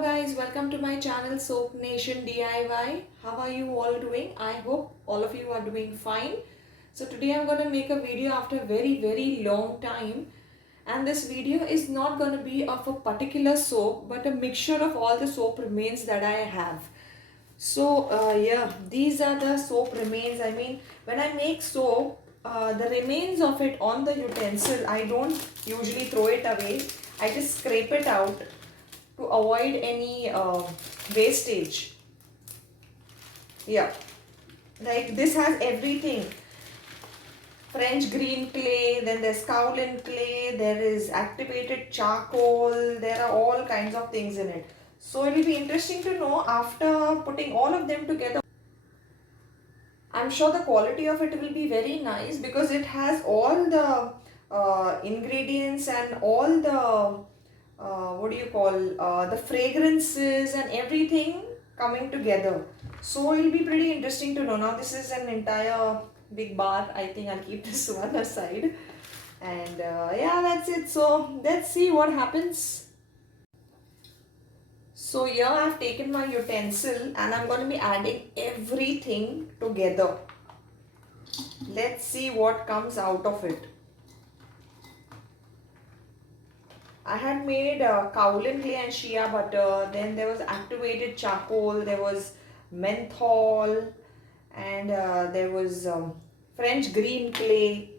Hello guys, welcome to my channel Soap Nation DIY. How are you all doing? I hope all of you are doing fine. So today I'm going to make a video after a very long time, and this video is not going to be of a particular soap but a mixture of all the soap remains that I have. So yeah, these are the soap remains. I mean, when I make soap, the remains of it on the utensil, I don't usually throw it away. I just scrape it out to avoid any wastage. Yeah, like this has everything. French green clay, then there's kaolin clay, there is activated charcoal, there are all kinds of things in it. So it will be interesting to know after putting all of them together. I'm sure the quality of it will be very nice because it has all the ingredients and all the what do you call the fragrances and everything coming together. So it'll be pretty interesting to know. Now this is an entire big bar. I think I'll keep this one aside. And yeah, that's it. So let's see what happens. So here I've taken my utensil and I'm going to be adding everything together. Let's see what comes out of it. I had made kaolin clay and shea butter, then there was activated charcoal, there was menthol, and there was French green clay,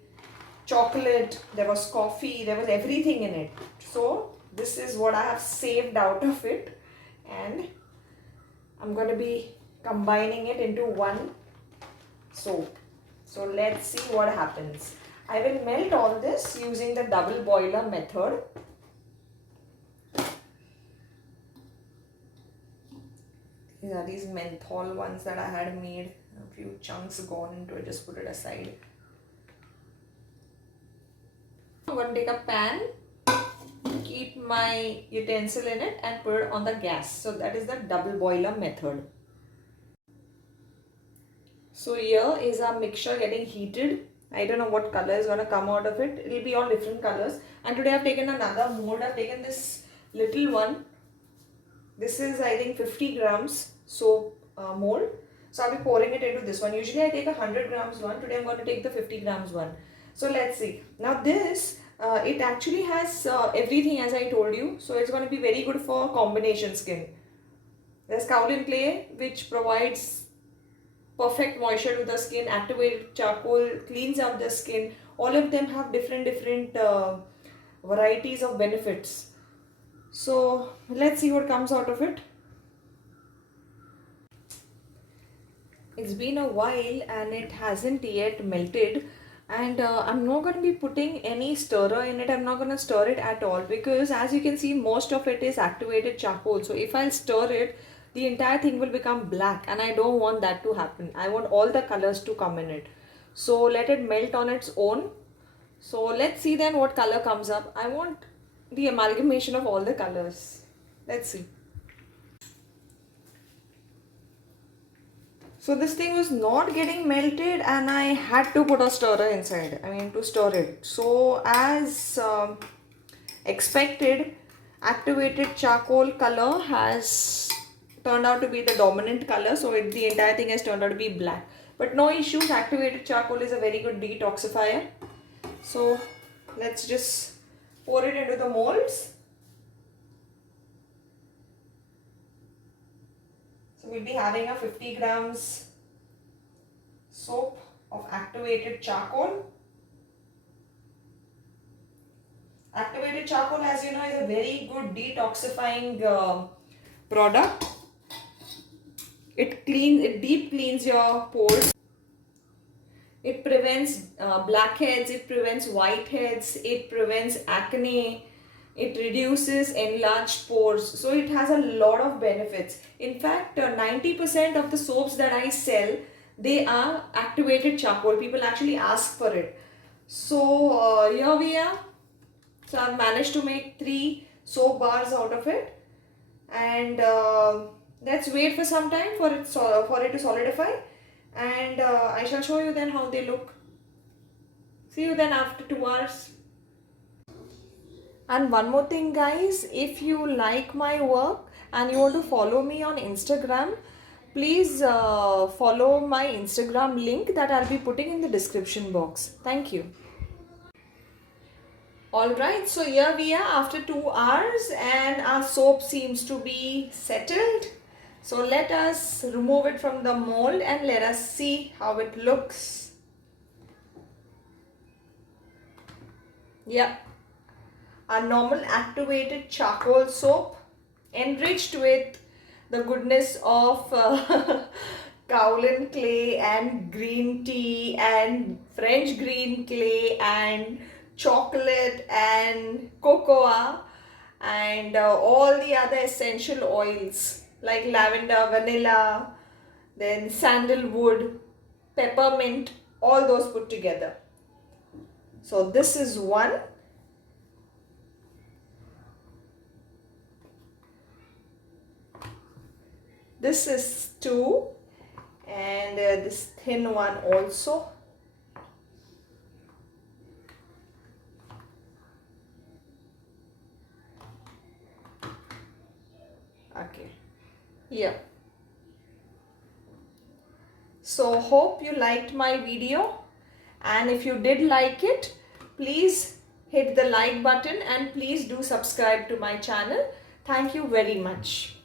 chocolate, there was coffee, there was everything in it. So this is what I have saved out of it, and I'm going to be combining it into one soap. So let's see what happens. I will melt all this using the double boiler method. These are these menthol ones that I had made. A few chunks gone into it, just put it aside. I'm going to take a pan, keep my utensil in it and put it on the gas. So that is the double boiler method. So here is our mixture getting heated. I don't know what color is going to come out of it. It will be all different colors. And today I've taken another mold. I've taken this little one. This is I think 50 grams soap mold. So I'll be pouring it into this one. Usually I take a 100 grams one. Today I'm going to take the 50 grams one. So let's see. Now this, it actually has everything as I told you. So it's going to be very good for combination skin. There's kaolin clay which provides perfect moisture to the skin. Activated charcoal cleans up the skin. All of them have different varieties of benefits. So let's see what comes out of it. It's been a while and it hasn't yet melted, and I'm not going to be putting any stirrer in it. I'm not going to stir it at all because as you can see most of it is activated charcoal. So if I'll stir it, the entire thing will become black and I don't want that to happen. I want all the colors to come in it. So let it melt on its own. So let's see then what color comes up. I want the amalgamation of all the colors. Let's see. So this thing was not getting melted and I had to put a stirrer inside. I mean to stir it. So as expected, activated charcoal color has turned out to be the dominant color. So the entire thing has turned out to be black. But no issues. Activated charcoal is a very good detoxifier. So let's just pour it into the molds. So we'll be having a 50 grams soap of activated charcoal. Activated charcoal, as you know, is a very good detoxifying product. It deep cleans your pores. It prevents blackheads, it prevents whiteheads, it prevents acne, it reduces enlarged pores. So it has a lot of benefits. In fact, 90% of the soaps that I sell, they are activated charcoal. People actually ask for it. So here we are. So I've managed to make 3 soap bars out of it. And let's wait for some time for it to solidify. And I shall show you then how they look. See you then after 2 hours. And one more thing guys, if you like my work and you want to follow me on Instagram, please follow my Instagram link that I'll be putting in the description box. Thank you. Alright, so here we are after 2 hours and our soap seems to be settled. So let us remove it from the mold and let us see how it looks. Yeah, our normal activated charcoal soap enriched with the goodness of kaolin clay and green tea and French green clay and chocolate and cocoa and all the other essential oils like lavender, vanilla, then sandalwood, peppermint, all those put together. So this is one. This is two, and this thin one also. Okay, yeah. So hope you liked my video, and if you did like it, please hit the like button and please do subscribe to my channel. Thank you very much.